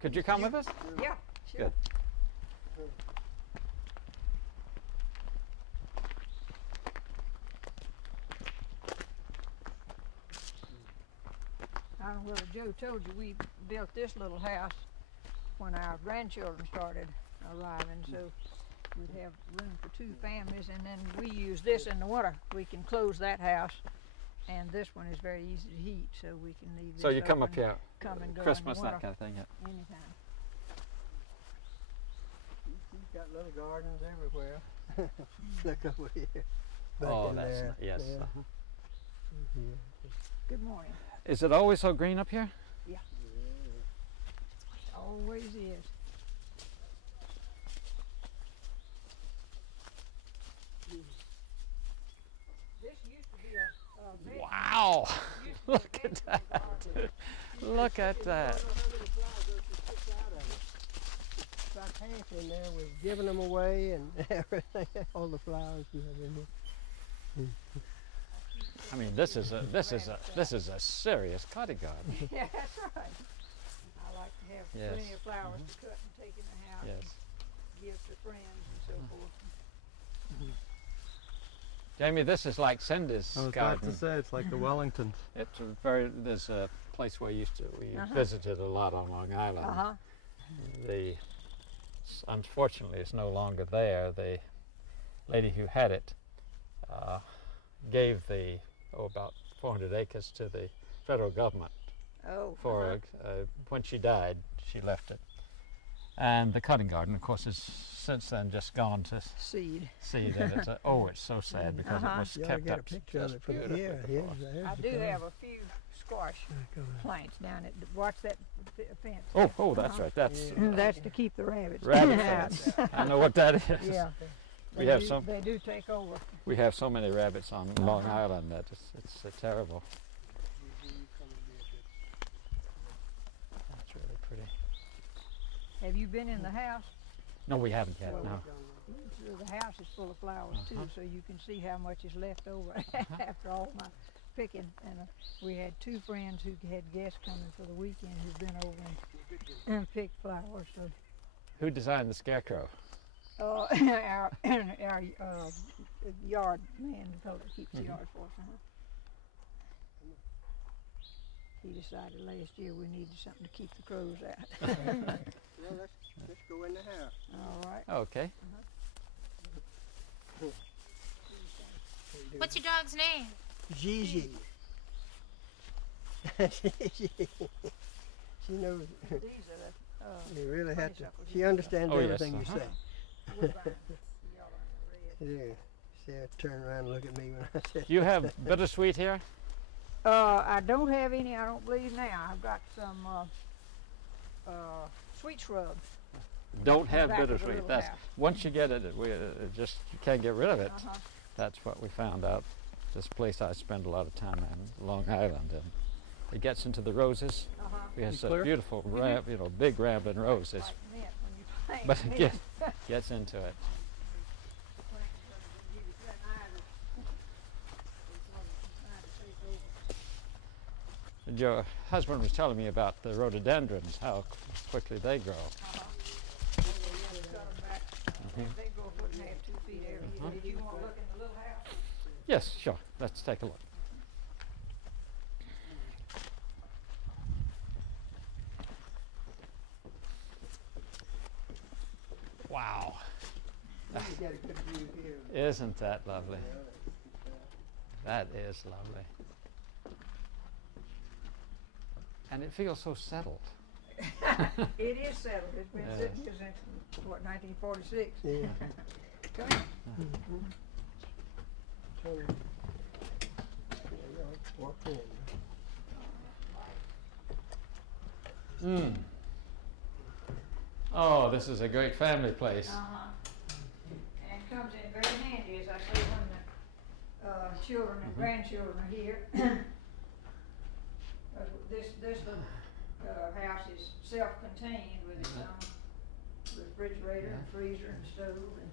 Could you come with us? Yeah, sure. Good. I don't know whether Joe told you, we built this little house when our grandchildren started arriving, so we'd have room for 2 families, and then we use this in the winter. We can close that house, and this one is very easy to heat, so we can leave this So you come open, up here, come and go Christmas, in the that kind of thing. Yeah. anytime. You've got little gardens everywhere. Look over here. Back Oh, in that's there. yes. Yeah. Yeah. Good morning. Is it always so green up here? Yeah. Always is. This used to be a bed. Wow! Look at that! Look at that! About half in there, we've given them away and everything, all the flowers we have in there. I mean, this is a serious cottage garden. Yeah, that's right. I like to have Yes. plenty of flowers to cut and take in the house Yes. and give to friends and so forth. Jamie, this is like Cindy's I was about garden. to say, it's like the Wellingtons. It's a there's a place where we visited a lot on Long Island. Unfortunately, it's no longer there. The lady who had it gave about 400 acres to the federal government. Oh. For when she died, she left it. And the cotton garden, of course, is since then just gone to Seed. seed. And it's it's so sad because it was You ought to kept get a up picture of just it from beautifully here. before. Here's I the do color. have a few squash plants down at watch that fence. Oh, that's right. That's That's to keep the rabbits rabbit out. fence. I know what that is. Yeah. We have some. They do take over. We have so many rabbits on Long Island that it's terrible. That's really pretty. Have you been in the house? No, we haven't yet. No. So the house is full of flowers too, so you can see how much is left over after all my picking. And we had 2 friends who had guests coming for the weekend who've been over and picked flowers. So Who designed the scarecrow? our yard man, the fellow that keeps the yard for us. He decided last year we needed something to keep the crows out. Well, let's go in the house. All right. Okay. What's your dog's name? Gigi. She knows. These are the You really have to. honeysuckles. She understands Oh, yes, everything you say. woodbines. Yellow and red. Yeah. See her turn around and look at me when I said. Do you have bittersweet here? I don't have any, I don't believe now. I've got some sweet shrub. Don't have Back of the bittersweet. little That's house. once you get it, just you can't get rid of it. Uh-huh. That's what we found out. This place I spend a lot of time in, Long Island, and it gets into the roses. Uh-huh. We have You some clear? beautiful, big rambling roses, Like mint when you plant but it mint. gets into it. Your husband was telling me about the rhododendrons, how quickly they grow. They go a foot and a half, 2 feet every year. Did you want to look in the little house? Yes, sure. Let's take a look. Wow. You got a good view here. Isn't that lovely? That is lovely. And it feels so settled. It is settled. It's been Yes. sitting here since, 1946. Yeah. Come here. Turn. Yeah, walk in. Oh, this is a great family place. Uh-huh. And it comes in very handy, as I say, when the children and grandchildren are here. This little house is self-contained with its own refrigerator and freezer and stove and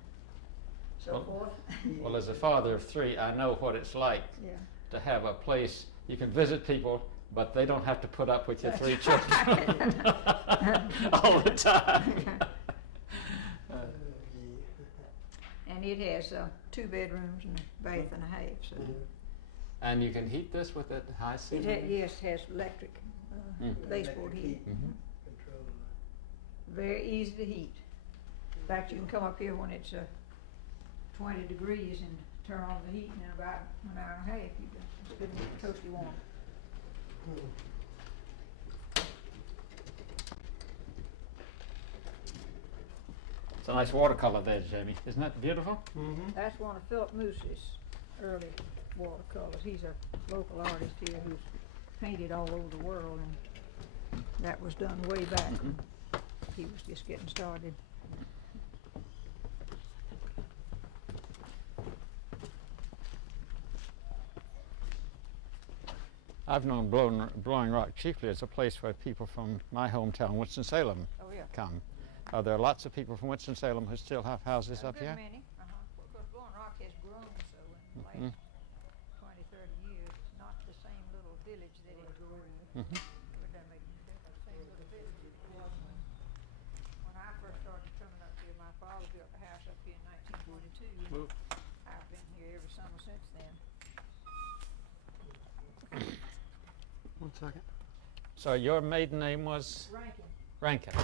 so Well- forth. Well, as a father of 3, I know what it's like Yeah. to have a place you can visit people, but they don't have to put up with your 3 children all the time. And it has 2 bedrooms and a bath and a half. So And you can heat this with a high ceiling? yes, it has electric baseboard heat. Very easy to heat. In fact, you can come up here when it's 20 degrees and turn on the heat, and in about an hour and a half it's good and toasty warm. It's a nice watercolor there, Jamie. Isn't that beautiful? That's one of Philip Moose's early watercolors. He's a local artist here who's painted all over the world, and that was done way back when he was just getting started. I've known Blowing Rock chiefly as a place where people from my hometown, Winston-Salem, come. There are lots of people from Winston-Salem who still have houses up here? Many. Because Blowing Rock has grown so in the last 20, 30 years. Not the same little village that it grew in. Would that make sense? The same little village it was when I first started coming up here. My father built a house up here in 1922. And I've been here every summer since then. 1 second. So your maiden name was? Rankin. Rankin.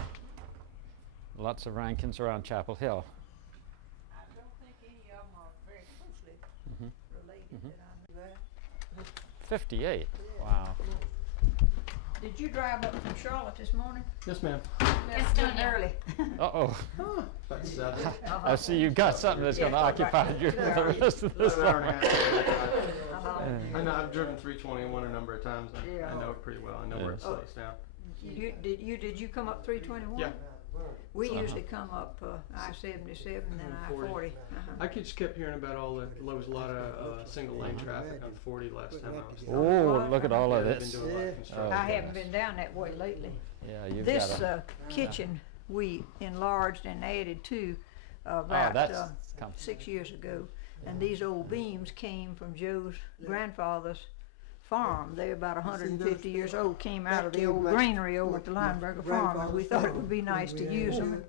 Lots of Rankins around Chapel Hill. I don't think any of them are very closely related that I know. 58. Wow. Did you drive up from Charlotte this morning? Yes, ma'am. It's done early. Uh-oh. About 7. I see you've got something that's going to occupy you for the rest of this About an hour summer. and a half. I know I've driven 321 a number of times. I know it pretty well. I know where it slows down. Did you come up 321? Yeah. We usually come up I-77 and then I-40. I just kept hearing about all the, there was a lot of single lane traffic on 40 last time I was there. Oh, look at all of They've this. been doing a lot of construction. I haven't been down that way lately. Yeah, you've This got a... kitchen we enlarged and added to about that's 6 years ago. And these old beams came from Joe's grandfather's farm. They're about 150 years old, came out of the old granary over at the Lineberger farm, and we thought it would be nice to use them.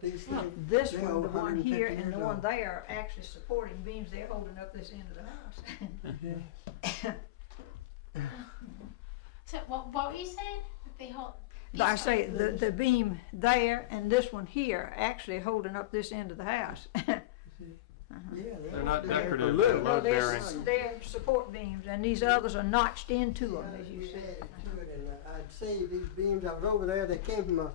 This one, the one here, and the one there are actually supporting beams. They're holding up this end of the house. So what were you saying? They hold. I say the beam there and this one here actually holding up this end of the house. They're not decorative, they're load bearing. They're support beams, and these others are notched into them, as you said. I'd say these beams, I was over there, they came from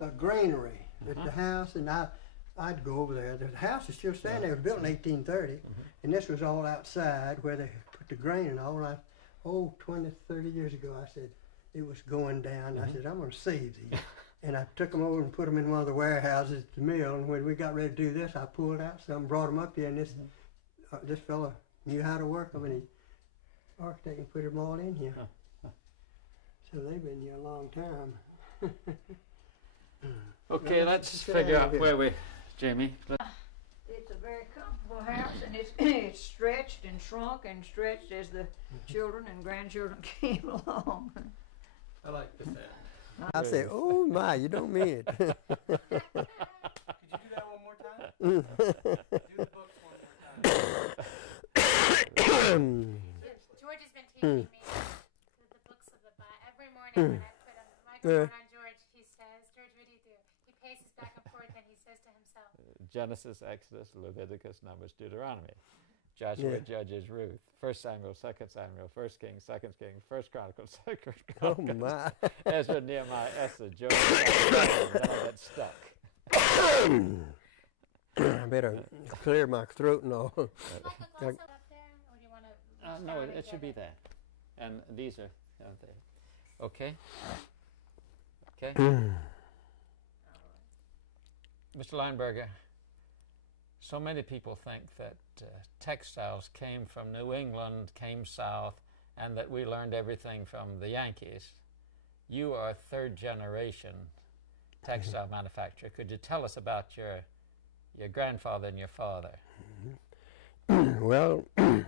a granary at the house, and I'd go over there. The house is still standing there. It was built in 1830, and this was all outside where they put the grain and all. 20, 30 years ago, I said, it was going down. I said, I'm going to save these. And I took them over and put them in one of the warehouses at the mill, and when we got ready to do this, I pulled out some, brought them up here, and this fella knew how to work them, and he architect and put them all in here. So they've been here a long time. Okay, let's figure out where we... Jamie? It's a very comfortable house, and it's stretched and shrunk and stretched as the children and grandchildren came along. I like this hat. I say, oh my, you don't mean it. Could you do that one more time? Do the books one more time. George has been teaching me the books of the Bible. Every morning when I put a microphone on George, he says, George, what do? He paces back and forth and he says to himself, Genesis, Exodus, Leviticus, Numbers, Deuteronomy. Joshua, Judges, Ruth. 1 Samuel, 2 Samuel, 1 Kings, 2 Kings, 1 Chronicles, 2 Oh Chronicles. my. Ezra, Nehemiah, Esther, Job, then I get stuck. I better clear my throat and all. would you like a glass of up there? Or do you want to? No, it should be there. And these are there. Okay? Okay? Mr. Lineberger, so many people think that textiles came from New England, came south, and that we learned everything from the Yankees. You are a third generation textile manufacturer. Could you tell us about your grandfather and your father? Well,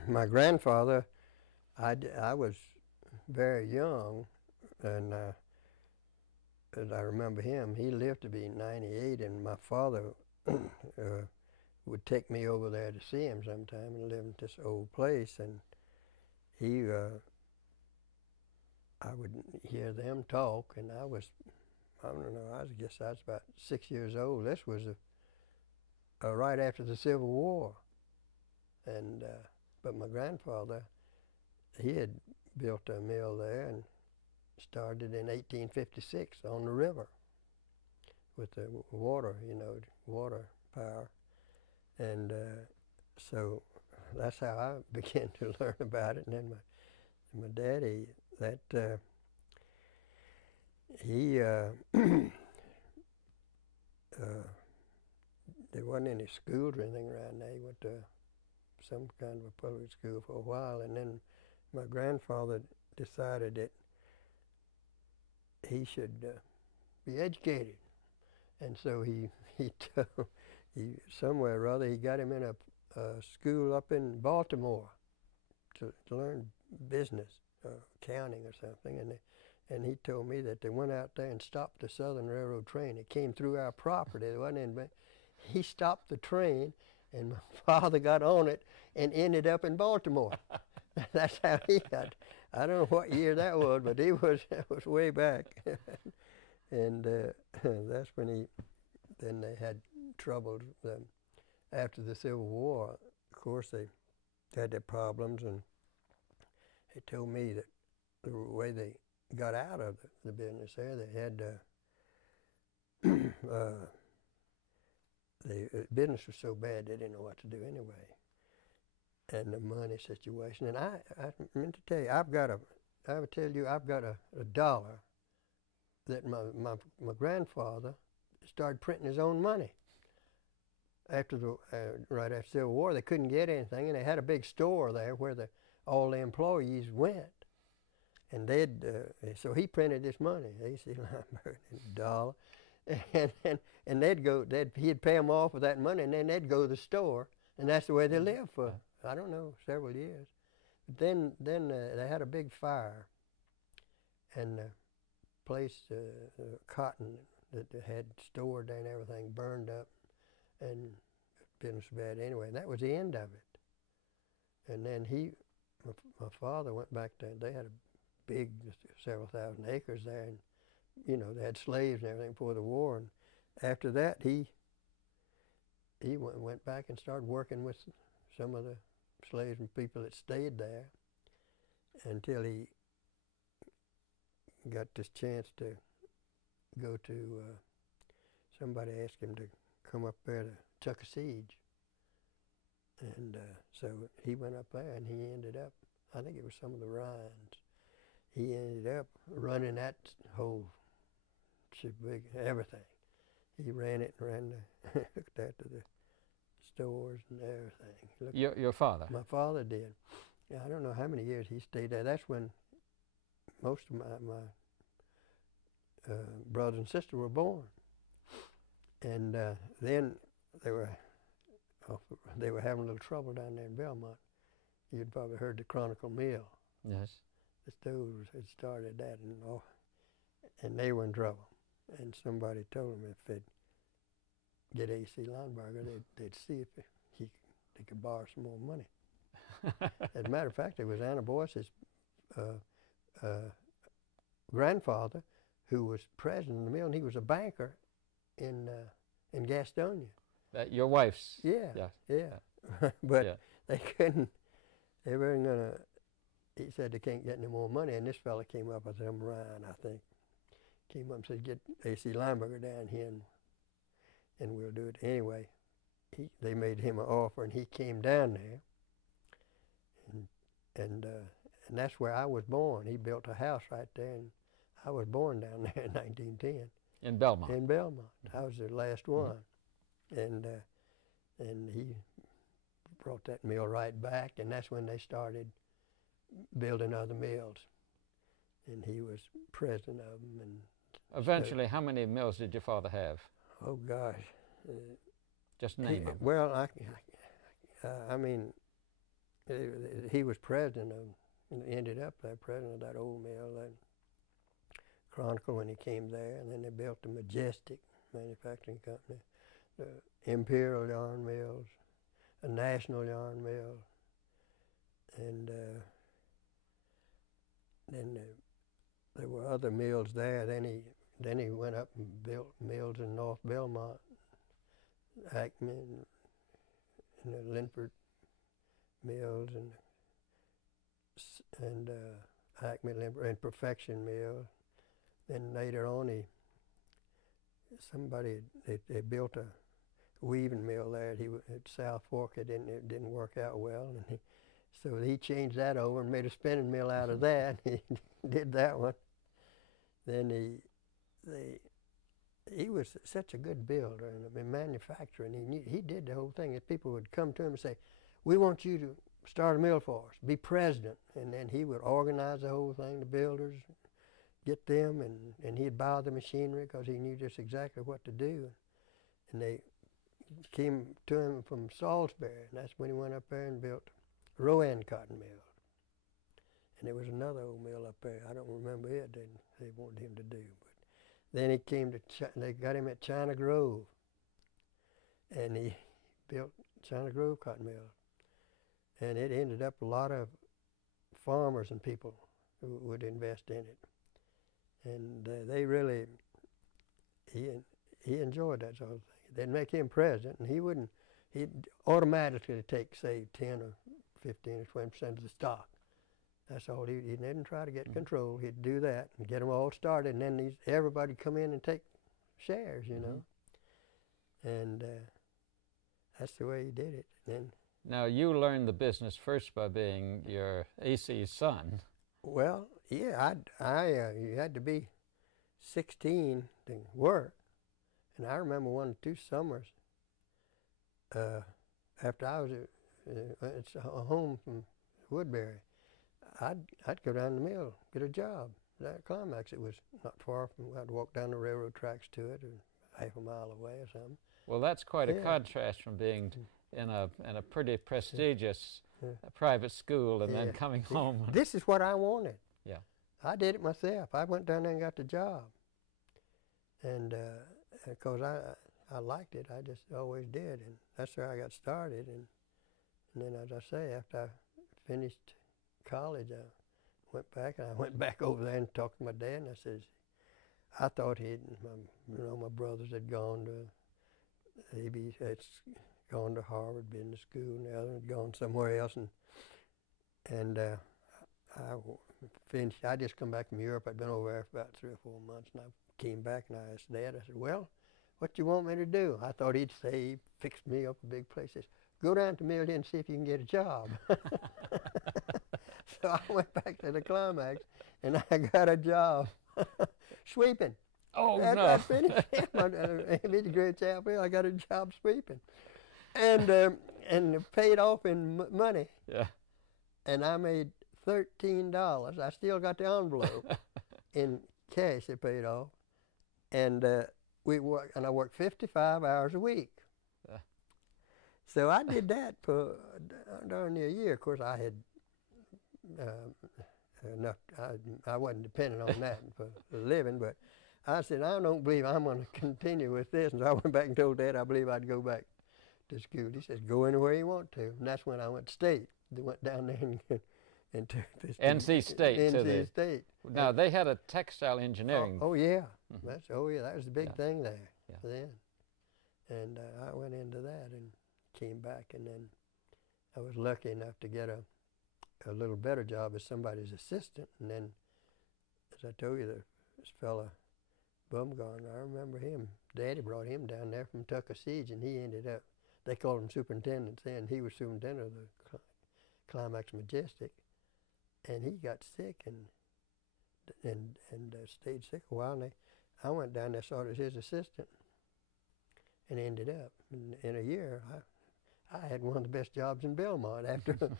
my grandfather, I was very young, and as I remember him, he lived to be 98, and my father would take me over there to see him sometime and live in this old place, and he, I would hear them talk, and I don't know, I guess I was about 6 years old. This was right after the Civil War, and but my grandfather, he had built a mill there and started in 1856 on the river with the water, water power. And so that's how I began to learn about it. And then my daddy, he, there wasn't any schools or anything around there. He went to some kind of a public school for a while, and then my grandfather decided that he should be educated, and so he somewhere or other he got him in a school up in Baltimore to learn business, accounting or something, and he told me that they went out there and stopped the Southern Railroad train. It came through our property. It wasn't in, he stopped the train, and my father got on it and ended up in Baltimore. That's how he got. I don't know what year that was, but that was way back. And that's when then they had trouble after the Civil War. Of course, they had their problems, and they told me that the way they got out of the business there, they had the business was so bad they didn't know what to do anyway, and the money situation. And I meant to tell you, I've got a dollar that my grandfather started printing his own money. Right after the Civil War, they couldn't get anything, and they had a big store there where all the employees went, and so he printed this money, A.C. Lineberger, $1, and he'd pay them off with that money, and then they'd go to the store, and that's the way they lived for, I don't know, several years. But then they had a big fire, and the place, cotton that they had stored there and everything burned up, and business was bad anyway. And that was the end of it. And then my father went back there. They had a big, several thousand acres there, and they had slaves and everything before the war. And after that, he went back and started working with some of the slaves and people that stayed there until he got this chance to go to. Somebody asked him to come up there to Tuckasegee, and so he went up there, and he ended up, I think it was some of the Rhines, he ended up running that whole big everything. He ran it and looked after the stores and everything. Your father? My father did. Yeah, I don't know how many years he stayed there. That's when most of my brothers and sisters were born. And then they were having a little trouble down there in Belmont. You'd probably heard the Chronicle Mill. Yes. The Stoves had started that, and they were in trouble. And somebody told them if they'd get A.C. Lineberger, they'd see if they could borrow some more money. As a matter of fact, it was Anna Boyce's grandfather who was president of the mill, and he was a banker in Gastonia. Your wife's? Yeah. But yeah. They couldn't. They weren't gonna. He said they can't get any more money, and this fella came up with some Ryan, I think. Came up and said, "Get A.C. Lineberger down here, and we'll do it." Anyway, they made him an offer, and he came down there, and that's where I was born. He built a house right there, and I was born down there in 1910. In Belmont? In Belmont. I was the last one. And he brought that mill right back, and that's when they started building other mills. And he was president of them. And eventually, how many mills did your father have? Oh, gosh. Just name them. Well, I mean, he was president of and ended up there, president of that old mill, that Chronicle when he came there, and then they built the Majestic Manufacturing Company, the Imperial Yarn Mills, a National Yarn Mill, and then there were other mills there. Then he went up and built mills in North Belmont, Acme and the Linford mills and Acme Linford and Perfection Mill. Then later on, they built a weaving mill there at South Fork. It didn't work out well, and so he changed that over and made a spinning mill out of that. He did that one. Then he was such a good builder and a manufacturer, and he did the whole thing. If people would come to him and say, "We want you to start a mill for us, be president," and then he would organize the whole thing, the builders, get them, and he'd buy the machinery because he knew just exactly what to do. And they came to him from Salisbury, and that's when he went up there and built Rowan Cotton Mill. And there was another old mill up there. I don't remember it. They wanted him to do. But then he came to they got him at China Grove, and he built China Grove Cotton Mill. And it ended up a lot of farmers and people who would invest in it. And they really, he enjoyed that sort of thing. They'd make him president, and he'd automatically take, say, 10 or 15 or 20% of the stock. That's all. He didn't try to get control. He'd do that and get them all started, and then everybody come in and take shares, you know. And that's the way he did it. And now, you learned the business first by being your AC's son. Well, yeah, you had to be 16 to work. And I remember 1 or 2 summers after I was at home from Woodbury, I'd go down the mill, get a job at Climax. It was not far from, I'd walk down the railroad tracks to it, or half a mile away or something. Well, that's quite a contrast from being in a pretty prestigious private school and then coming home. This is what I wanted. Yeah. I did it myself. I went down there and got the job. And because I liked it, I just always did. And that's where I got started. And then, as I say, after I finished college, I went back over there and talked to my dad, and I says, I thought my brothers had gone to gone to Harvard Business School, and the other had gone somewhere else, and I finished. I just come back from Europe. I'd been over there for about 3 or 4 months, and I came back and I asked Dad. I said, "Well, what do you want me to do?" I thought he'd say he fixed me up a big place. He says, "Go down to Mill and see if you can get a job." So I went back to the Climax, and I got a job sweeping. Oh, After no. I finished the Great Chapel, I got a job sweeping. And it paid off in money. Yeah. And I made $13. I still got the envelope in cash. It paid off. And I worked 55 hours a week. So I did that for darn near a year. Of course, I had enough. I wasn't dependent on that for a living, but I said, I don't believe I'm going to continue with this. And so I went back and told Dad I believe I'd go back to school. He says, go anywhere you want to. And that's when I went to state. They went down there and took this NC State. NC State. Now, they had a textile engineering. Oh yeah. That was the big thing there then. And I went into that and came back, and then I was lucky enough to get a little better job as somebody's assistant. And then, as I told you, this fella, Bumgarner, I remember him. Daddy brought him down there from Tuckasegee, and he ended up, they called him superintendent then. He was superintendent of the Climax Majestic, and he got sick and stayed sick a while. And I went down there, started as his assistant, and ended up in a year. I had one of the best jobs in Belmont after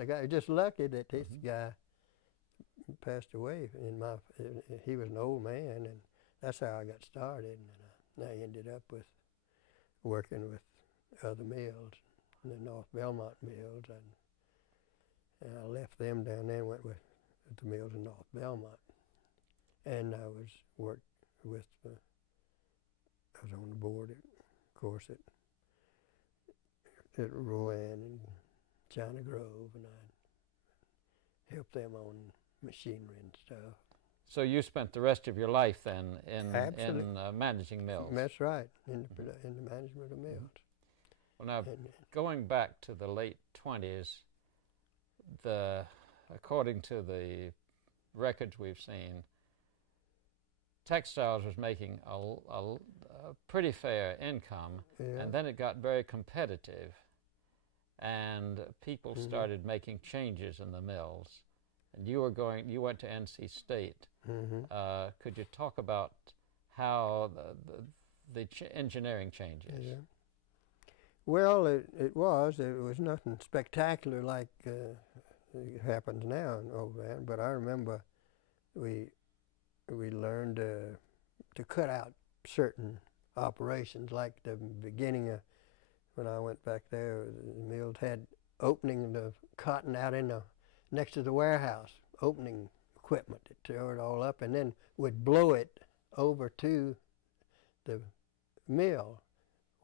I got just lucky that this guy passed away. He was an old man, and that's how I got started. And I ended up with working with other mills, the North Belmont mills, And I left them down there and went with the mills in North Belmont. And I was worked with, I was on the board, of course, at Rowan and China Grove, and I helped them on machinery and stuff. So you spent the rest of your life then in Absolutely. managing mills? That's right, in the management of mills. Well, now, And, going back to the late 20s, according to the records we've seen, textiles was making a pretty fair income, yeah. and then it got very competitive, and people started making changes in the mills. And you went to NC State. Could you talk about how the engineering changes? Yeah. Well, it was nothing spectacular like it happens now over there, but I remember we learned to cut out certain operations, like the beginning of when I went back there, the mills had opening the cotton out in the next to the warehouse, opening equipment to tear it all up, and then would blow it over to the mill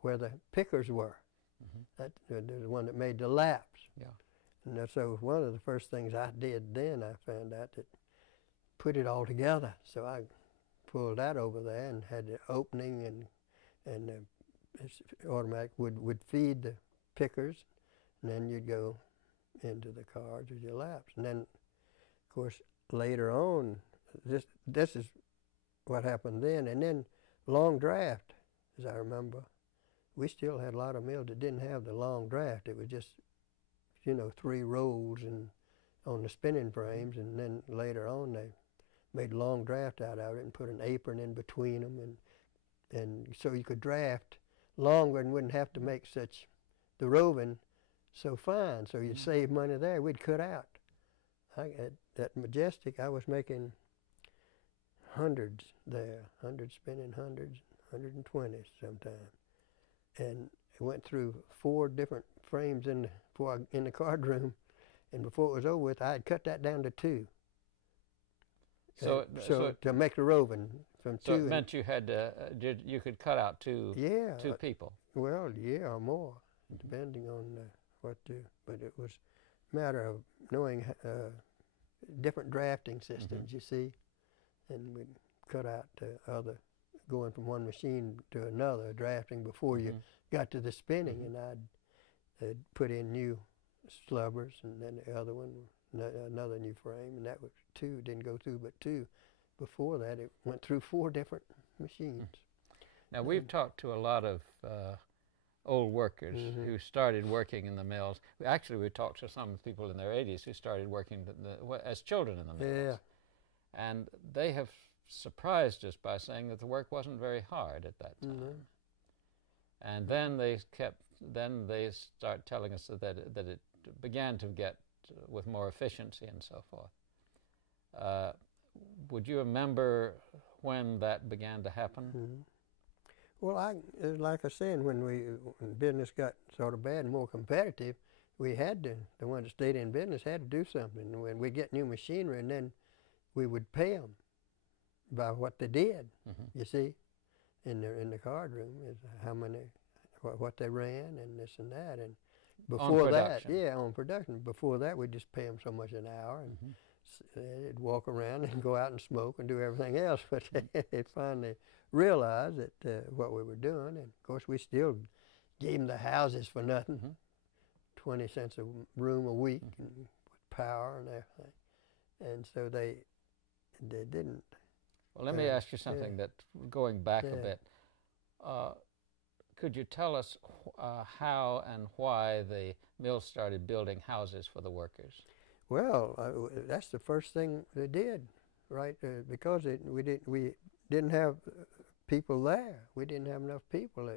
where the pickers were. That the one that made the laps. Yeah. And so one of the first things I did then, I found out that put it all together. So I pulled that over there and had the opening, and it's automatic would feed the pickers, and then you'd go into the cars with your laps. And then, of course, later on, this is what happened then. And then long draft, as I remember, we still had a lot of mills that didn't have the long draft. It was just, 3 rolls and on the spinning frames, and then later on they made long draft out of it and put an apron in between them, and so you could draft longer and wouldn't have to make the roving so fine, so you'd save money there. We'd cut out. At Majestic, I was making hundreds there, spinning hundreds, 120s sometimes. And I went through 4 different frames in the card room, and before it was over with, I had cut that down to 2. So to make the roving from 2. So it meant you had you could cut out two people. Well, yeah, or more, depending on what to. But it was a matter of knowing different drafting systems, you see, and we'd cut out going from one machine to another, drafting before you got to the spinning, and I'd put in new slubbers, and then the other one, another new frame, and that was 2, didn't go through but 2. Before that, it went through 4 different machines. Now, we've talked to a lot of old workers who started working in the mills. Actually, we talked to some people in their 80s who started working as children in the mills. Yeah. And they have surprised us by saying that the work wasn't very hard at that time. And then they start telling us that it began to get with more efficiency and so forth. Would you remember when that began to happen? Well, like I said, when business got sort of bad and more competitive, we had to, the ones that stayed in business had to do something. When we get new machinery, and then we would pay them by what they did, you see, in the card room, is how many, what they ran and this and that. And before that, on production. Before that, we'd just pay them so much an hour, and they'd walk around and go out and smoke and do everything else. But they finally realized that what we were doing, and of course we still gave them the houses for nothing, 20 cents a room a week, and with power and everything. And so they didn't. Well, let me ask you something that, going back a bit, could you tell us how and why the mills started building houses for the workers? Well, that's the first thing they did, right? Because we didn't have people there. We didn't have enough people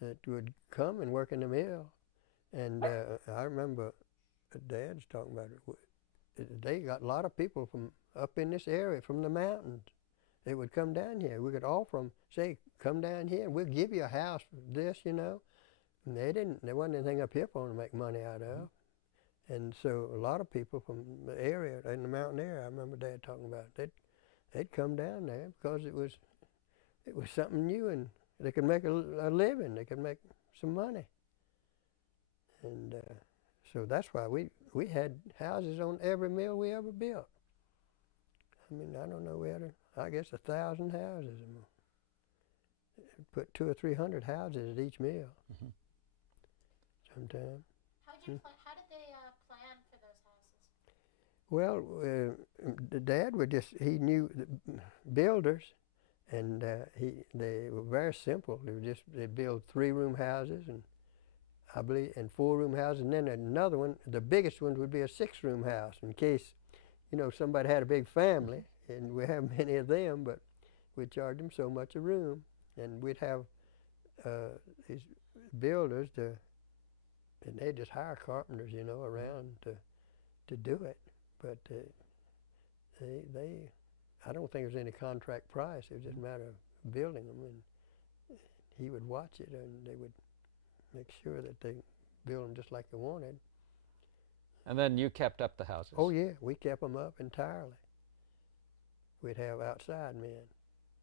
that would come and work in the mill. And I remember Dad's talking about it. They got a lot of people from up in this area, from the mountains. They would come down here. We could offer them, say, come down here, and we'll give you a house for this, And there wasn't anything up here for them to make money out of. And so a lot of people from the area, in the mountain area, I remember Dad talking about it, they'd come down there because it was something new and they could make a living, they could make some money. And so that's why we had houses on every mill we ever built. I mean, I don't know, we had, I guess, 1,000 houses. Put 200 or 300 houses at each mill. Sometime. How did they plan for those houses? Well, Dad would he knew the builders, and they were very simple. They'd build 3-room houses, and I believe, and 4-room houses, and then another one. The biggest one would be a 6-room house in case, somebody had a big family, and we have many of them, but we'd charge them so much a room, and we'd have these builders and they just hire carpenters, around to do it. But I don't think there was any contract price. It was just a matter of building them, and he would watch it, and they would make sure that they build them just like they wanted. And then you kept up the houses? Oh yeah, we kept them up entirely. We'd have outside men.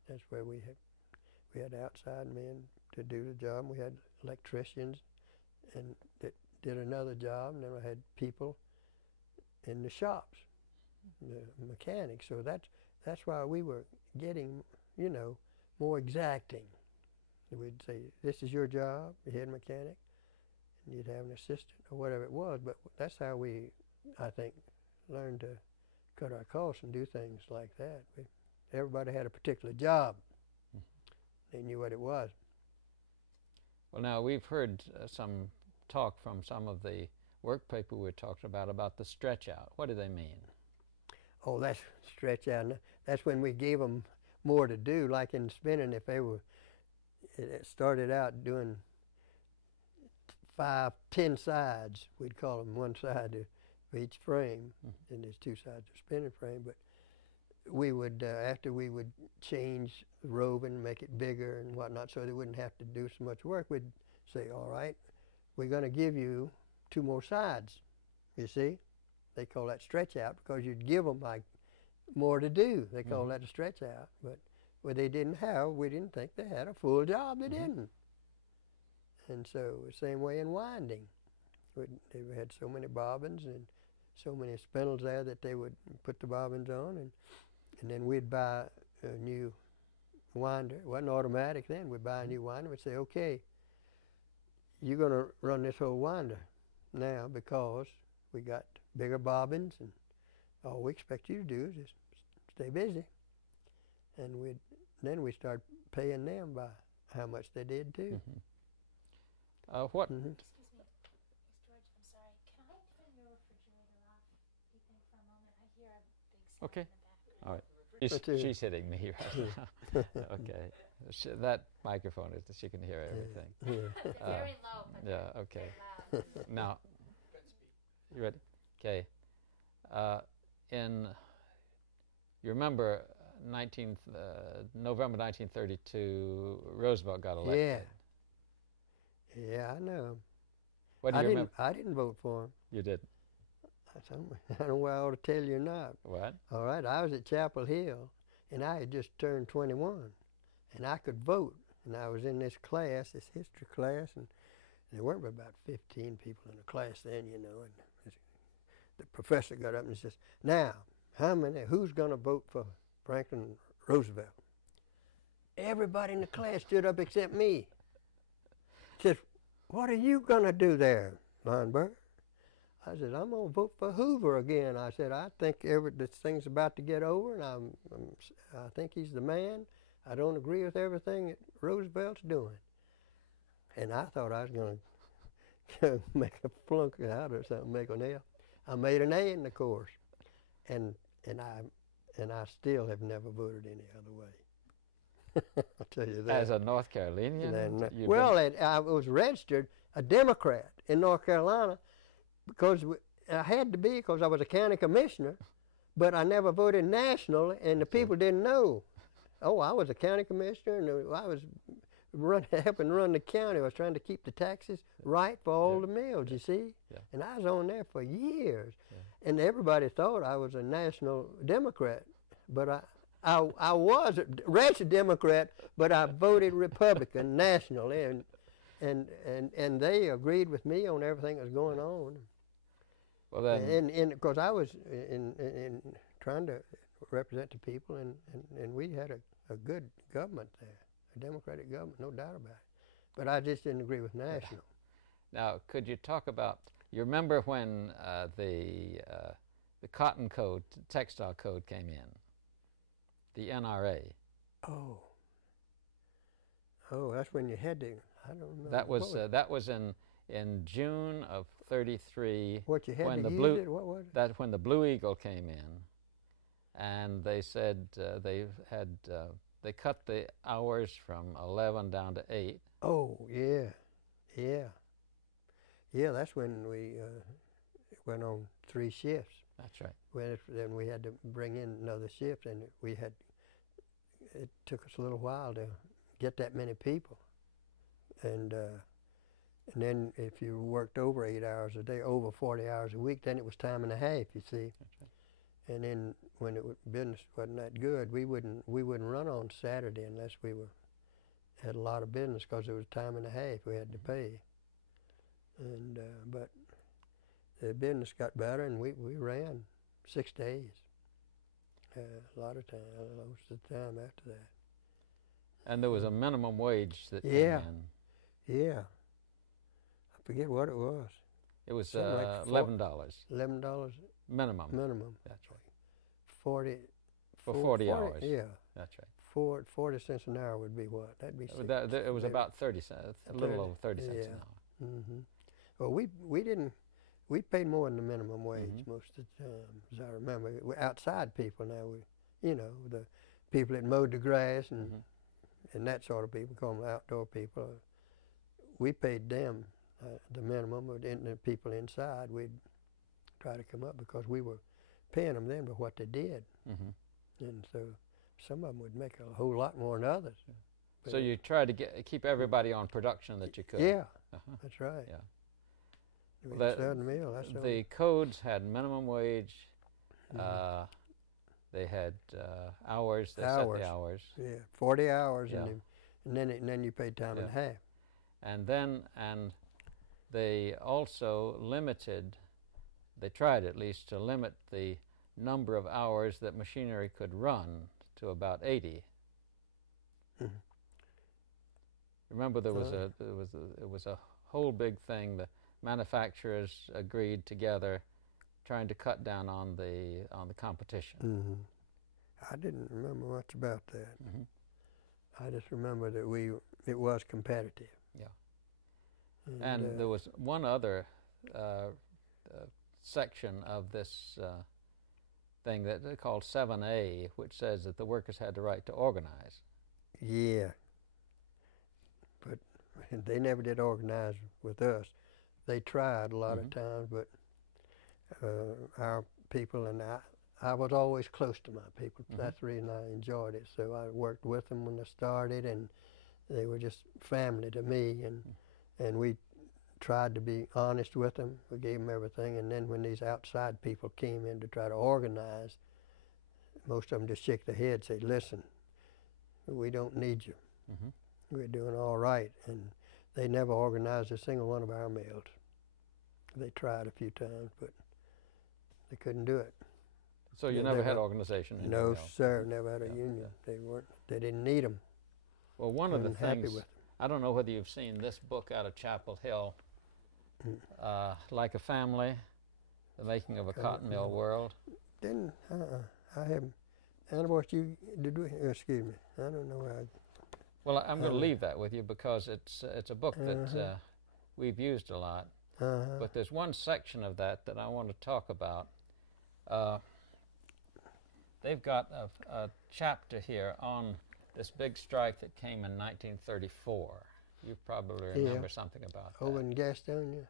That's where we had outside men to do the job. We had electricians and that did another job, and then I had people in the shops, the mechanics. So that's why we were getting, more exacting. We'd say, this is your job, the head mechanic, and you'd have an assistant or whatever it was. But that's how we, I think, learned to cut our costs and do things like that. Everybody had a particular job. They knew what it was. Well, now we've heard some talk from some of the work people we were talking about the stretch out. What do they mean? Oh, that's stretch out. That's when we gave them more to do, like in spinning. If they were, it started out doing 5, 10 sides. We'd call them one side for each frame, and there's 2 sides of spinning frame. But we would, after we would change the roving, make it bigger and whatnot, so they wouldn't have to do so much work, we'd say, all right, we're going to give you 2 more sides, you see? They call that stretch out because you'd give them like more to do. They call that a stretch out. But what they didn't have, we didn't think they had a full job. They didn't. And so the same way in winding. They had so many bobbins and so many spindles there that they would put the bobbins on, and then we'd buy a new winder. It wasn't automatic then. We'd buy a new winder. We'd say, okay, you're going to run this whole winder now because we got bigger bobbins, and all we expect you to do is just stay busy. And then we start paying them by how much they did too. What? Excuse me, Miss George, I'm sorry. Can I turn your refrigerator off, do you think, for a moment? I hear a big sound Okay. in the back. All right. She's hitting me right now. Okay. That microphone is, she can hear everything. It's very low, but Yeah, okay. very loud. Now, you ready? Okay. You remember November 1932, Roosevelt got elected. Yeah. Yeah, I know. What do you remember? I didn't vote for him. You did. I don't know whether I ought to tell you or not. What? All right, I was at Chapel Hill, and I had just turned 21, and I could vote. And I was in this class, this history class, and there weren't but about 15 people in the class then, and the professor got up and says, now, who's going to vote for Franklin Roosevelt? Everybody in the class stood up except me. He says, what are you going to do there, Lineberger? I said, I'm going to vote for Hoover again. I said, I think this thing's about to get over, and I think he's the man. I don't agree with everything that Roosevelt's doing. And I thought I was going to make a flunk out or something, make an L. I made an A in the course, and I still have never voted any other way. I'll tell you that. As a North Carolinian? I was registered a Democrat in North Carolina because I had to be because I was a county commissioner, but I never voted nationally, and the people didn't know. Oh, I was a county commissioner, and I was helping run the county. I was trying to keep the taxes right for all the mills, you see. Yeah. And I was on there for years. Yeah. And everybody thought I was a national Democrat. But I was a wretched Democrat, but I voted Republican nationally. And they agreed with me on everything that was going on. Well, then, And because I was in trying to represent the people, and we had a good government there, a democratic government, no doubt about it. But I just didn't agree with national. now, could you talk about, you remember when the Cotton Code, Textile Code came in, the NRA? Oh, that's when you had to, I don't remember. That was in June of '33. What you had when to the use blue, it? What was it? That when the Blue Eagle came in, and they said they cut the hours from 11 down to 8. Oh, yeah. That's when we went on 3 shifts. That's right. Then we had to bring in another shift, and it took us a little while to get that many people. And then if you worked over 8 hours a day, over 40 hours a week, then it was time and a half, you see. That's right. And then when business wasn't that good, we wouldn't run on Saturday unless we had a lot of business, because it was time and a half we had to pay. And but the business got better, and we ran 6 days. A lot of time, most of the time after that. And there was a minimum wage that came Yeah. in. Yeah. I forget what it was. It was Something like $11 $11 minimum. minimum. That's right. 40 For 40 hours. Yeah. That's right. 40 cents an hour would be what? That'd be It was about 30 cents, a little over 30 cents an hour. Mm-hmm. Well, we paid more than the minimum wage most of the time, as I remember. We're outside people now. The people that mowed the grass and that sort of people, call them outdoor people. We paid them the minimum, and the people inside, we'd try to come up, because we were paying them then for what they did. And so some of them would make a whole lot more than others. So you tried to keep everybody on production that you could. Yeah, that's right. Yeah. The codes had minimum wage. They had hours. They set the hours. Yeah, 40 hours, Yeah. and then you paid time and a half. And they also limited. They tried at least to limit the number of hours that machinery could run to about 80. Remember, it was a whole big thing. The manufacturers agreed together, trying to cut down on the competition. I didn't remember much about that. I just remember that it was competitive. Yeah. And there was one other section of this thing that they called 7A, which says that the workers had the right to organize. Yeah. But they never did organize with us. They tried a lot of times, but our people, and I was always close to my people. That's the reason I enjoyed it. So I worked with them when I started, and they were just family to me, and we tried to be honest with them. We gave them everything, and then when these outside people came in to try to organize, most of them just shook their heads and said, "Listen, we don't need you. We're doing all right." And they never organized a single one of our mills. They tried a few times, but they couldn't do it. So you never had organization in your No, mill? sir, never had a union. They didn't need them. Well, one of the happy things, with I don't know whether you've seen this book out of Chapel Hill, Like a Family, The Making of a Cotton Mill World. Didn't, I haven't. Anna, what you did, excuse me, I don't know how. Well, I'm going to leave that with you, because it's a book that we've used a lot. But there's one section of that I want to talk about. They've got a chapter here on this big strike that came in 1934. You probably remember something about that. Over in Gastonia?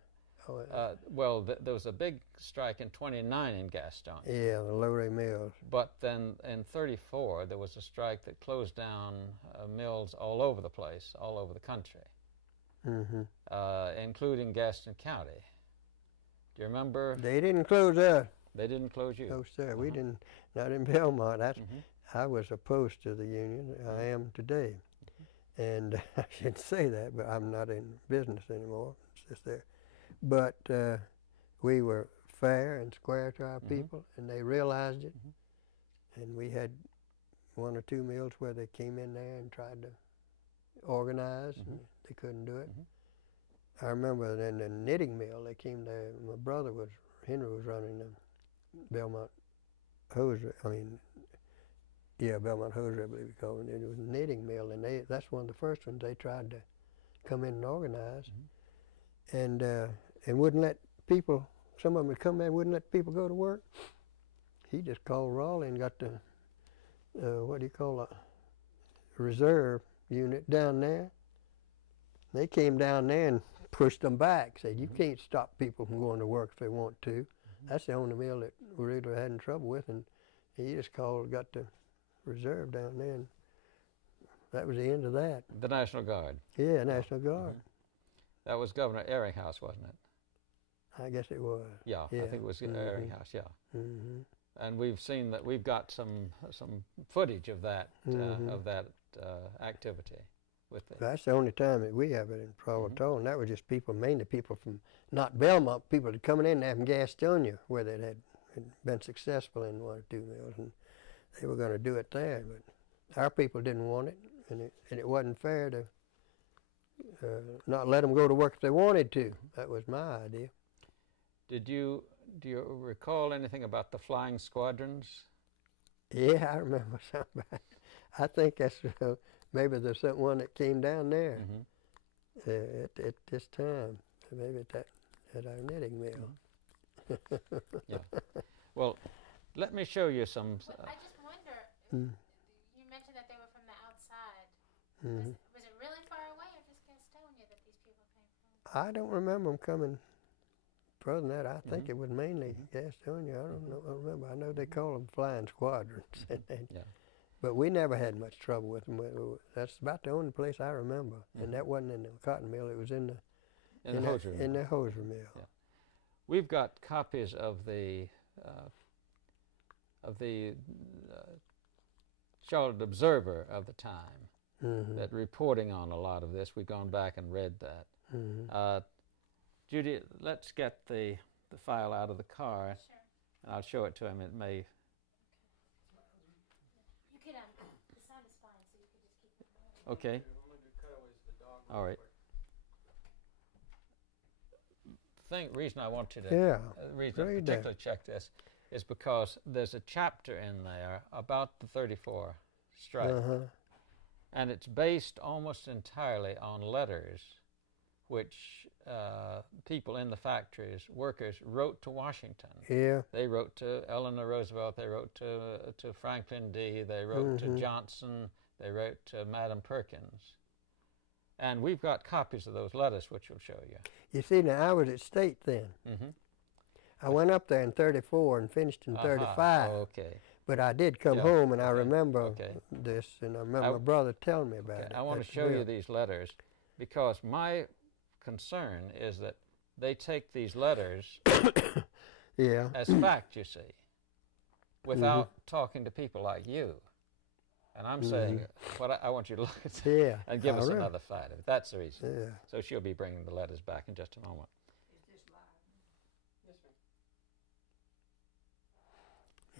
Oh, well, there was a big strike in '29 in Gastonia. yeah, the Luray Mills. But then in '34, there was a strike that closed down mills all over the place, all over the country, including Gaston County. Do you remember? They didn't close us. They didn't close you? No, sir. We didn't. Not in Belmont. I was opposed to the union. I am today. And I shouldn't say that, but I'm not in business anymore. It's just there. But we were fair and square to our people, and they realized it. And we had 1 or 2 mills where they came in there and tried to organize, and they couldn't do it. I remember in the knitting mill, they came there. My brother Henry was running the Belmont hosiery. Belmont hosiery, I believe we called it. It was a knitting mill, and that's one of the first ones they tried to come in and organize, and wouldn't let people. Some of them would come there and wouldn't let people go to work. He just called Raleigh and got the what do you call a reserve unit down there. They came down there and pushed them back. Said you can't stop people from going to work if they want to. That's the only mill that we really had in trouble with, and he just got the reserve down there, and that was the end of that. The National Guard. Yeah, National Guard. That was Governor Eringhouse, wasn't it? I guess it was. Yeah, I think it was Eringhouse. Yeah. And we've seen that. We've got some footage of that activity. That's the only time that we have it in Provo, and that was just mainly people from not Belmont, people that coming in there from Gastonia, where they had been successful in 1 or 2 mills, and they were going to do it there, but our people didn't want it, and it wasn't fair to not let them go to work if they wanted to. That was my idea. Do you recall anything about the flying squadrons? Yeah, I remember something. I think that's maybe there's one that came down there at this time. Maybe at our knitting mill. Yeah. Well, let me show you some. I just wonder. You mentioned that they were from the outside. Was it really far away, or just Gastonia that these people came from? I don't remember them coming further than that. I think it was mainly Gastonia. I don't remember. I know they call them flying squadrons. But we never had much trouble with them. That's about the only place I remember. And that wasn't in the cotton mill. It was in the hosiery mill. Yeah. We've got copies of the Charlotte Observer of the time that reporting on a lot of this. We've gone back and read that. Judy, let's get the file out of the car, and I'll show it to him. It may. You could. The sound is fine, so you could just keep it. Okay. All right. Reason I want you to reason I particularly check this is because there's a chapter in there about the 34 strike, and it's based almost entirely on letters which people in the factories, workers, wrote to Washington. Yeah. They wrote to Eleanor Roosevelt, they wrote to Franklin D., they wrote to Johnson, they wrote to Madam Perkins. And we've got copies of those letters, which we'll show you. You see, now I was at State then. I went up there in 34 and finished in 35. Okay. But I did come home, and I remember this, and I remember my brother telling me about it. I want to show you these letters, because my concern is that they take these letters as fact, you see, without talking to people like you. And I'm saying, I want you to look at and give us another fact. That's the reason. Yeah. So she'll be bringing the letters back in just a moment. Is this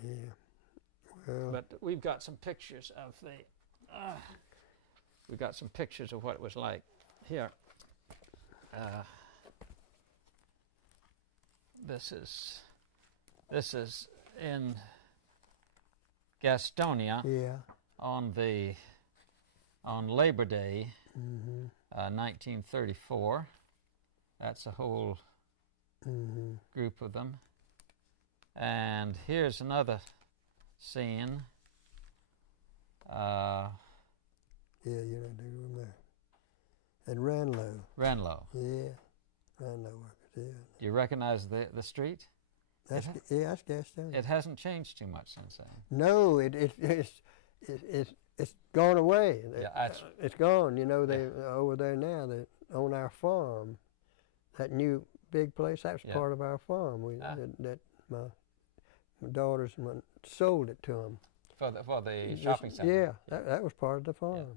live? Yeah. Well. But we've got some pictures of we've got some pictures of what it was like here. This is in Gastonia. Yeah. On Labor Day, 1934. That's a whole group of them. And here's another scene. Yeah, they were there. And Ranlow. Ranlow. Yeah, Ranlow workers. Yeah. Do you recognize the street? That's yeah, that's Gastonia. It hasn't changed too much since then. No, it's gone away. Yeah, It's gone. You know, they over there now. They on our farm. That new big place. That's part of our farm. That my daughters sold it to them. For the shopping center. Yeah, that was part of the farm. Yeah.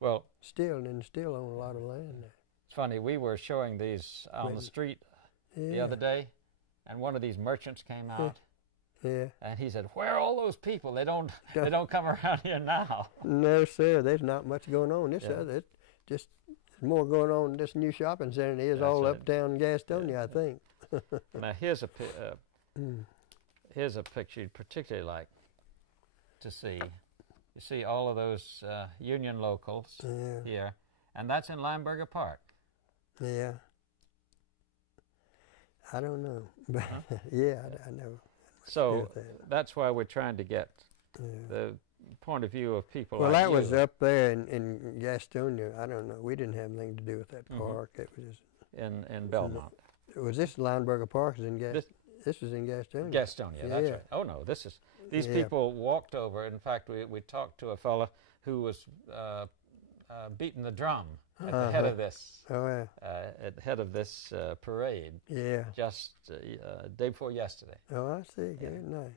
Well, still own a lot of land there. It's funny. We were showing these on the street the other day, and one of these merchants came out. Yeah. And he said, "Where are all those people? They don't come around here now." No, sir. There's not much going on. This it's just more going on in this new shopping center than there is all uptown Gastonia, I think. Now here's a picture you'd particularly like to see. You see all of those Union locals here, and that's in Lineberger Park. Yeah. I don't know, but I know. So that's why we're trying to get the point of view of people. Well, like that you. was up there in Gastonia. I don't know. We didn't have anything to do with that park. It was just in Belmont. Was this Lineberger Park? Is in this was in Gastonia. Gastonia, that's right. Oh no, these people walked over. In fact, we talked to a fella who was beating the drum at the head of this. At the head of this parade. Yeah. Just day before yesterday. Oh, I see. Good night.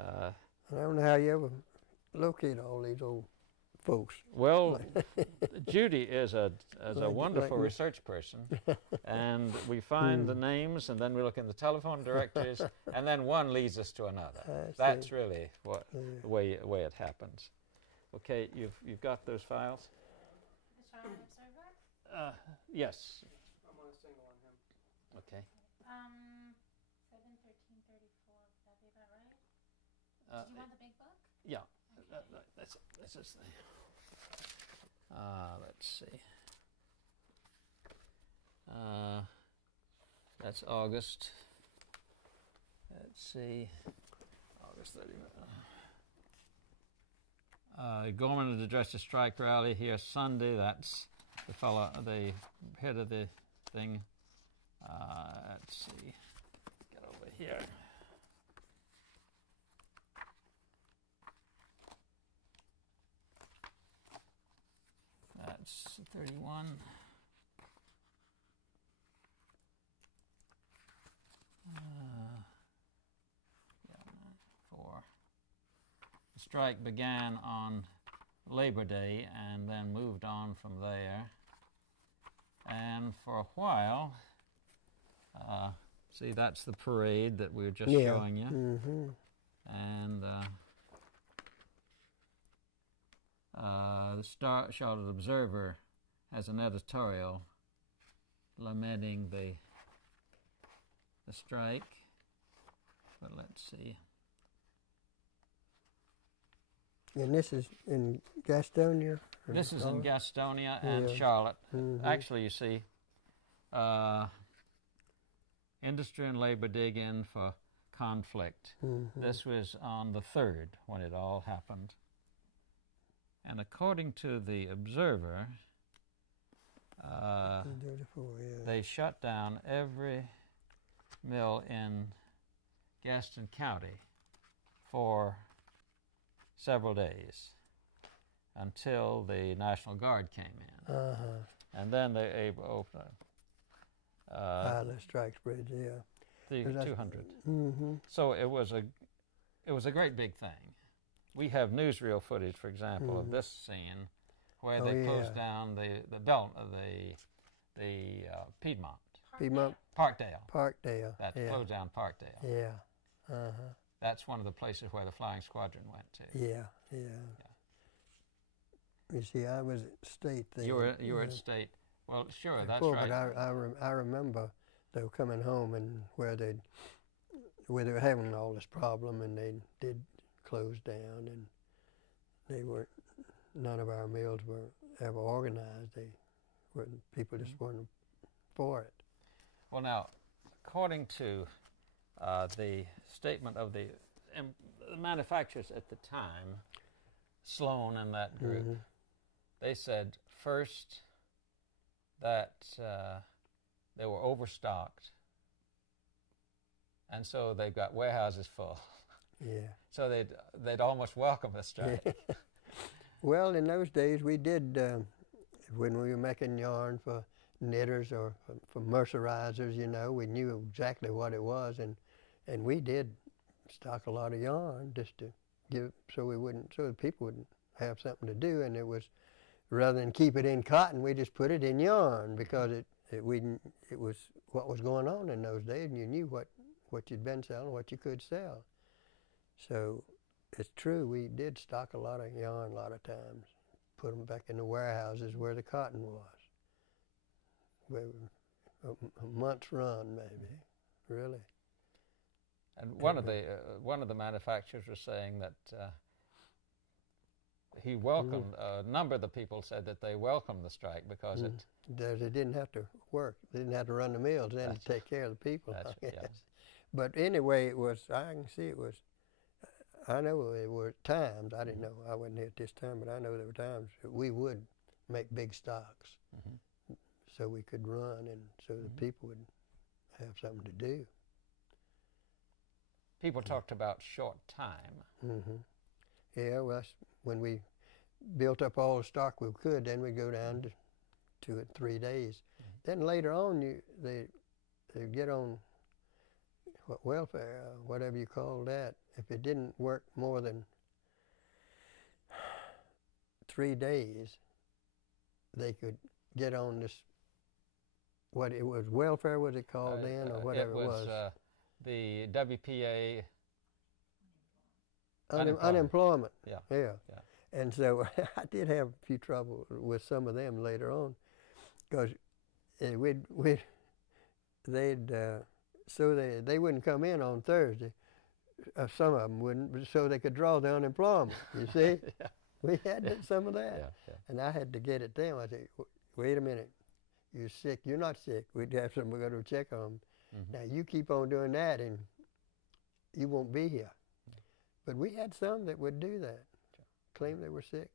I don't know how you ever locate all these old folks. Well, Judy is a wonderful research person, and we find the names, and then we look in the telephone directories, and then one leads us to another. That's really what the way it happens. Okay, you've got those files? The Charlotte Observer? Yes. I'm going to single on him. Okay. 7/13/34. Would that be about right? Did you want the big book? Yeah. That's this thing. Let's see. That's August. Let's see. August 30. Gorman had addressed a strike rally here Sunday. That's the fellow, the head of the thing. Let's see. Get over here. That's 31. Yeah, 4. The strike began on Labor Day and then moved on from there. And for a while, see, that's the parade that we were just showing you. Mm-hmm. And the Charlotte Observer has an editorial lamenting the strike. But let's see. And this is in Gastonia? This is in Gastonia and Charlotte. Mm-hmm. Actually, you see, industry and labor dig in for conflict. Mm-hmm. This was on the 3rd when it all happened. And according to the Observer, they shut down every mill in Gaston County for several days until the National Guard came in. And then they opened Pilot Strikes Bridge, 200. Mm-hmm. So it was a great big thing. We have newsreel footage, for example, of this scene where they closed down the Piedmont. Parkdale. That closed down Parkdale. Yeah. That's one of the places where the flying squadron went to. Yeah. You see, I was at State then. You were at State. Well, sure, that's right. But I remember they were coming home and where they were having all this problem, and they did close down, and none of our mills were ever organized. People just weren't for it. Well, now, according to the statement of the manufacturers at the time, Sloan and that group, they said first that they were overstocked, and so they've got warehouses full. Yeah. So they'd almost welcome a strike. Well, in those days we did, when we were making yarn for knitters or for mercerizers, you know, we knew exactly what it was, and we did stock a lot of yarn just to give, so the people would have something to do, and it was, rather than keep it in cotton, we just put it in yarn, because it was what was going on in those days, and you knew what you'd been selling, what you could sell. So it's true, we did stock a lot of yarn a lot of times, put them back in the warehouses where the cotton was. A month's run, maybe, really. And one of the manufacturers was saying that he welcomed, a number of the people said that they welcomed the strike because they didn't have to work. They didn't have to run the mills then to take care of the people. Yeah. But anyway, it was, I can see it was, I know there were times, I didn't know, I wasn't here at this time, but I know there were times that we would make big stocks so we could run, and so the people would have something to do. People talked about short time. Yeah, well, that's when we built up all the stock we could, then we'd go down to 2 or 3 days. Then later on, they get on what, welfare, whatever you call that. If it didn't work more than 3 days, they could get on this, what it was, welfare was it called then, or whatever it was. The WPA unemployment. Yeah. And so I did have a few trouble with some of them later on, because they wouldn't come in on Thursday. Some of them wouldn't, so they could draw the unemployment. You see, we had some of that, and I had to get it down. I said, "Wait a minute, you're sick. You're not sick. We'd have somebody go to check on them. Now you keep on doing that, and you won't be here." But we had some that would do that, claim they were sick,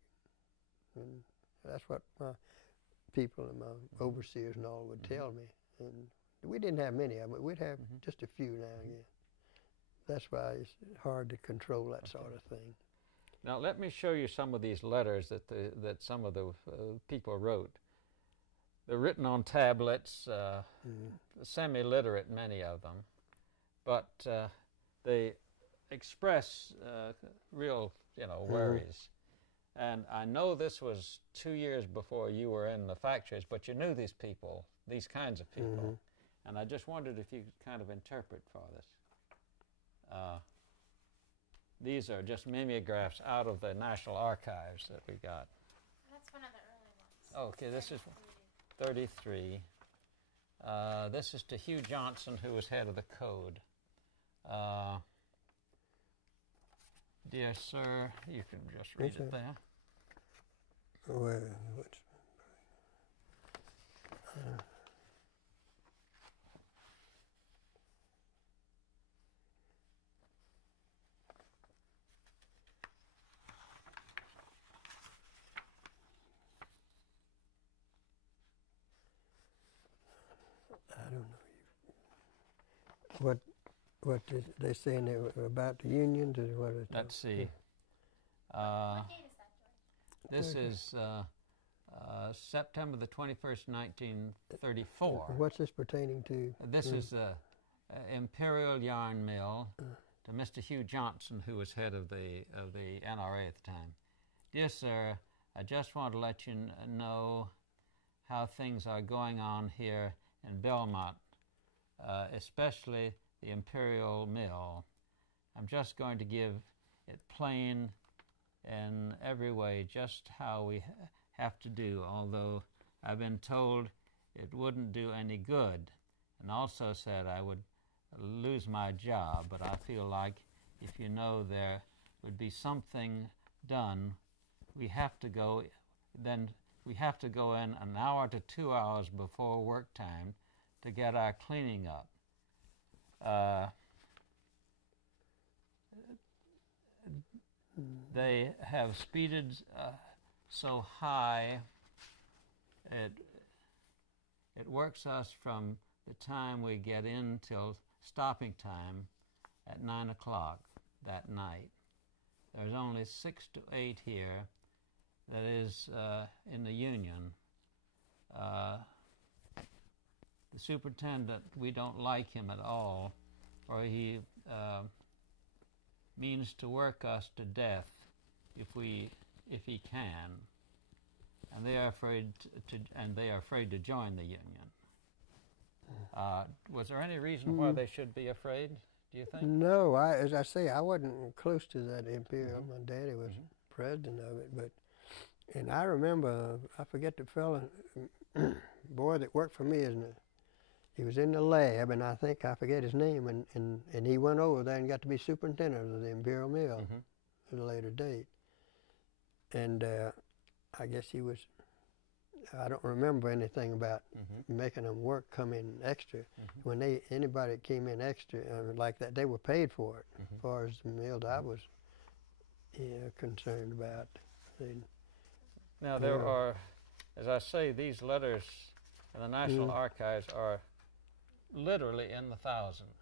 and that's what my people and my overseers and all would tell me. And we didn't have many of them, but we'd have just a few now and again. That's why it's hard to control that sort of thing. Now let me show you some of these letters that some of the people wrote. They're written on tablets, semi-literate, many of them, but they express real, worries. And I know this was 2 years before you were in the factories, but you knew these people, these kinds of people, and I just wondered if you could kind of interpret for us. These are just mimeographs out of the National Archives that we got. That's one of the early ones. Okay, this is 33. This is to Hugh Johnson, who was head of the code. Dear sir, you can just read it there. I don't know. What did they saying about the unions, or what? Let's see. What date is that, George? This is September the 21st, 1934. What's this pertaining to? This is the Imperial Yarn Mill to Mr. Hugh Johnson, who was head of the NRA at the time. Dear sir, I just want to let you know how things are going on here in Belmont, especially the Imperial Mill. I'm just going to give it plain in every way just how we have to do, although I've been told it wouldn't do any good, and also said I would lose my job, but I feel like if you know there would be something done, we have to go in an hour to 2 hours before work time to get our cleaning up. They have speeded so high, it works us from the time we get in till stopping time at 9 o'clock that night. There's only 6 to 8 here. That is in the union. The superintendent, we don't like him at all, or he means to work us to death if he can, and they are afraid to join the union. Was there any reason why they should be afraid, do you think? No, as I say, I wasn't close to that Imperial. My daddy was president of it, and I remember, I forget the fella, boy that worked for me, he was in the lab, and I forget his name, and he went over there and got to be superintendent of the Imperial Mill at a later date. And I guess he was, I don't remember anything about making them work come in extra. When anybody came in extra like that, they were paid for it. As far as the mill I was concerned about. Now there are, as I say, these letters in the National Archives are literally in the thousands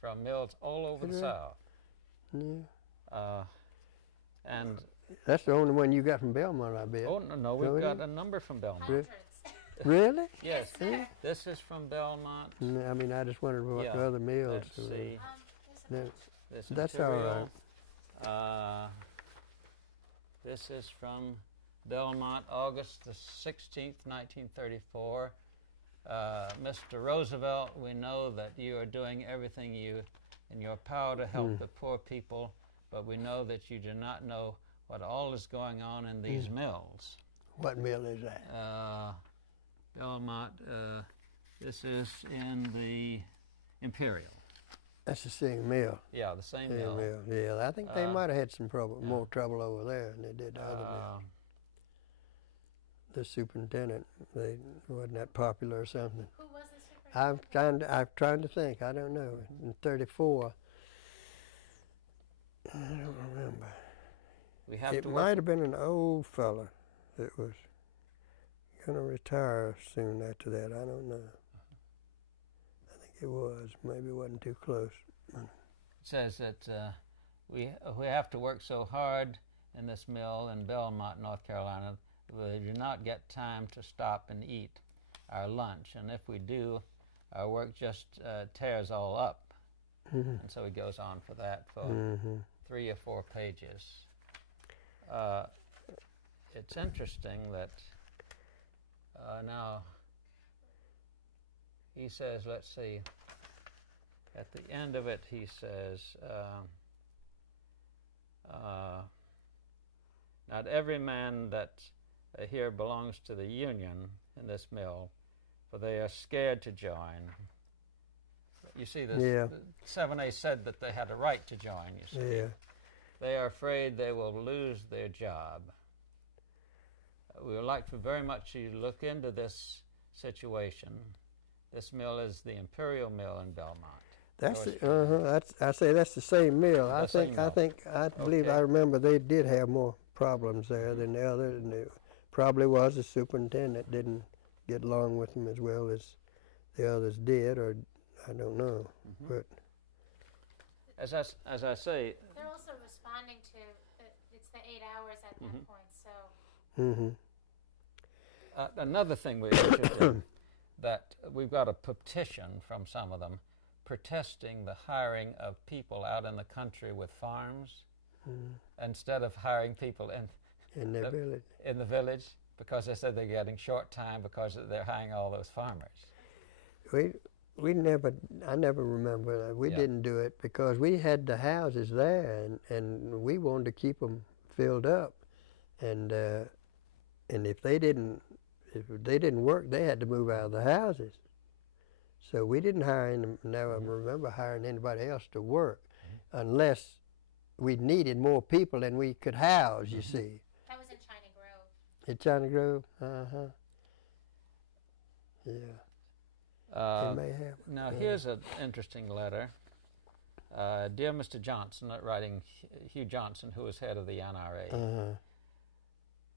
from mills all over the South. And that's the only one you got from Belmont, I bet. oh no, we've got a number from Belmont. Hundreds. Really? Yes, this is from Belmont. I mean, I just wondered what the other mills Let's see. This That's all Imperial, this is from Belmont, August the 16th, 1934. Mr. Roosevelt, we know that you are doing everything in your power to help the poor people, but we know that you do not know what all is going on in these mills. What mill is that? Belmont, this is in the Imperial. That's the same mill. Yeah, the same Same mill. Yeah, I think they might have had some more trouble over there than they did the other mill. The superintendent, they wasn't that popular or something. Who was the superintendent? I'm trying to think. I don't know. In '34, I don't remember. We have It to might have been an old fella that was going to retire soon after that. I don't know. I think it was. Maybe it wasn't too close. It says that we have to work so hard in this mill in Belmont, North Carolina, we do not get time to stop and eat our lunch. And if we do, our work just tears all up. And so he goes on for that for 3 or 4 pages. It's interesting that now he says, let's see, at the end of it he says, not every man that here belongs to the union in this mill, for they are scared to join. You see, this 7A said that they had a right to join, you see. Yeah. They are afraid they will lose their job. We would like to very much you look into this situation. This mill is the Imperial Mill in Belmont. I say that's the same mill. I believe I remember they did have more problems there than the other, and it probably was the superintendent didn't get along with them as well as the others did, or I don't know. But as I say, they're also responding to it's the 8 hours at that point. So another thing we should do, that we've got a petition from some of them protesting the hiring of people out in the country with farms instead of hiring people in the village, because they said they're getting short time because they're hiring all those farmers. I never remember. We didn't do it because we had the houses there, and we wanted to keep them filled up, and if they didn't work, they had to move out of the houses. So we didn't hire never remember hiring anybody else to work unless we needed more people than we could house, you see. that was in China Grove. In China Grove? Yeah. It may have. Now, here's an interesting letter. Dear Mr. Johnson, writing Hugh Johnson, who was head of the NRA.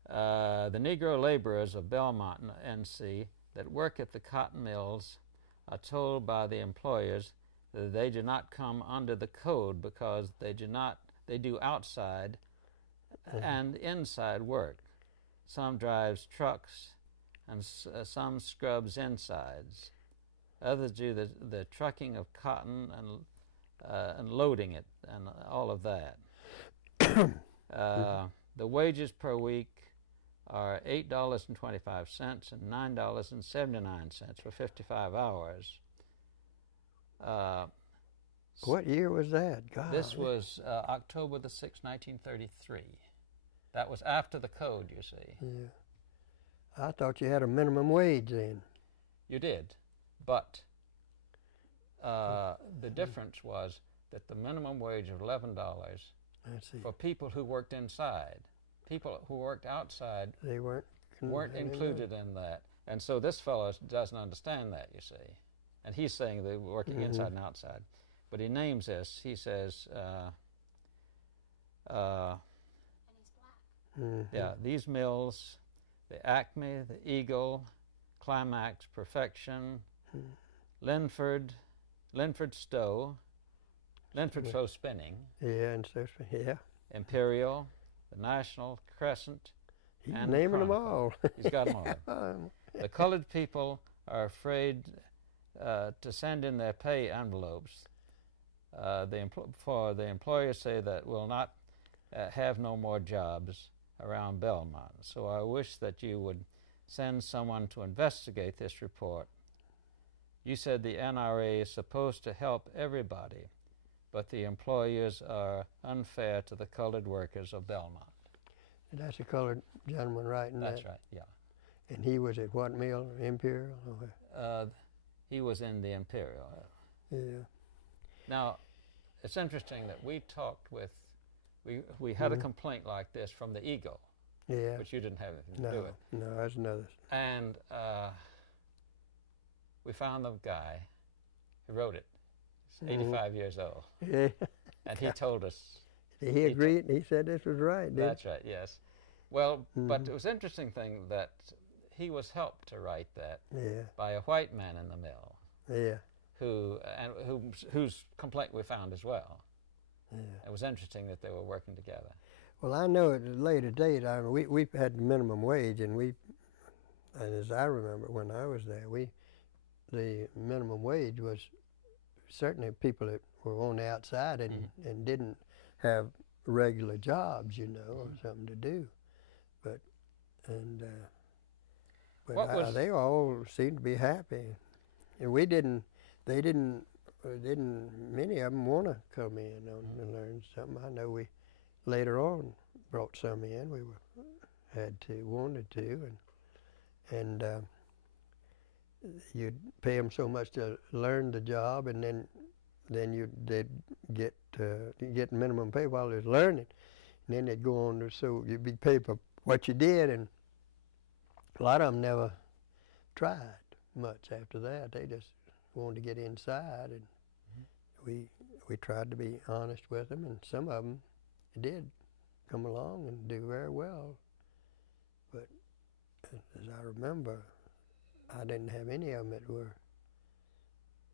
The Negro laborers of Belmont, NC, that work at the cotton mills are told by the employers that they do not come under the code because they do outside and inside work. Some drives trucks and some scrubs insides. Others do the trucking of cotton and loading it and all of that. The wages per week are $8.25 and $9.79 for 55 hours. What year was that? God. This was October the 6th, 1933. That was after the code, you see. Yeah. I thought you had a minimum wage then. You did, but the difference was that the minimum wage of $11 for people who worked inside. People who worked outside they weren't included in that. And so this fellow doesn't understand that, you see. And he's saying they're working inside and outside. But he names this. He says, And he's black. yeah, these mills, the Acme, the Eagle, Climax, Perfection, Linford Stowe, Linford Stowe Spinning, yeah, and so yeah, Imperial, the National, Crescent, he's and naming them Chronicle. all. He's got them all. The colored people are afraid to send in their pay envelopes. For the employers say that we'll not have no more jobs around Belmont. So I wish that you would send someone to investigate this report. You said the NRA is supposed to help everybody, but the employers are unfair to the colored workers of Belmont. And that's a colored gentleman writing that. That's right, yeah. And he was at what mill? Imperial? He was in the Imperial. Yeah. Now, it's interesting that we talked with, we had a complaint like this from the Eagle, Yeah. but you didn't have anything to do with it. No, that's another. And we found the guy who wrote it. He's 85 years old. Yeah. And he told us. He agreed. He said this was right. Didn't That's right, yes. Well, but it was an interesting thing that he was helped to write that Yeah. by a white man in the mill Yeah. whose complaint we found as well. Yeah. It was interesting that they were working together. Well, I know at a later date, we had minimum wage, and as I remember when I was there, the minimum wage was certainly people that were on the outside and didn't have regular jobs, you know, or something to do. But they all seemed to be happy, and they didn't. Many of them want to come in and learn something. I know we later on brought some in. We wanted to, and you'd pay them so much to learn the job, and then they'd get minimum pay while they're learning, and then they'd go on so you'd be paid for what you did, and a lot of them never tried much after that. They just wanted to get inside, and we tried to be honest with them, and some of them did come along and do very well. But as I remember, I didn't have any of them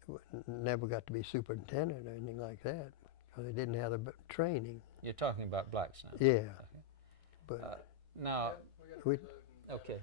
that never got to be superintendent or anything like that, because they didn't have the training. You're talking about blacks now? Yeah. Okay. But Now, we, okay.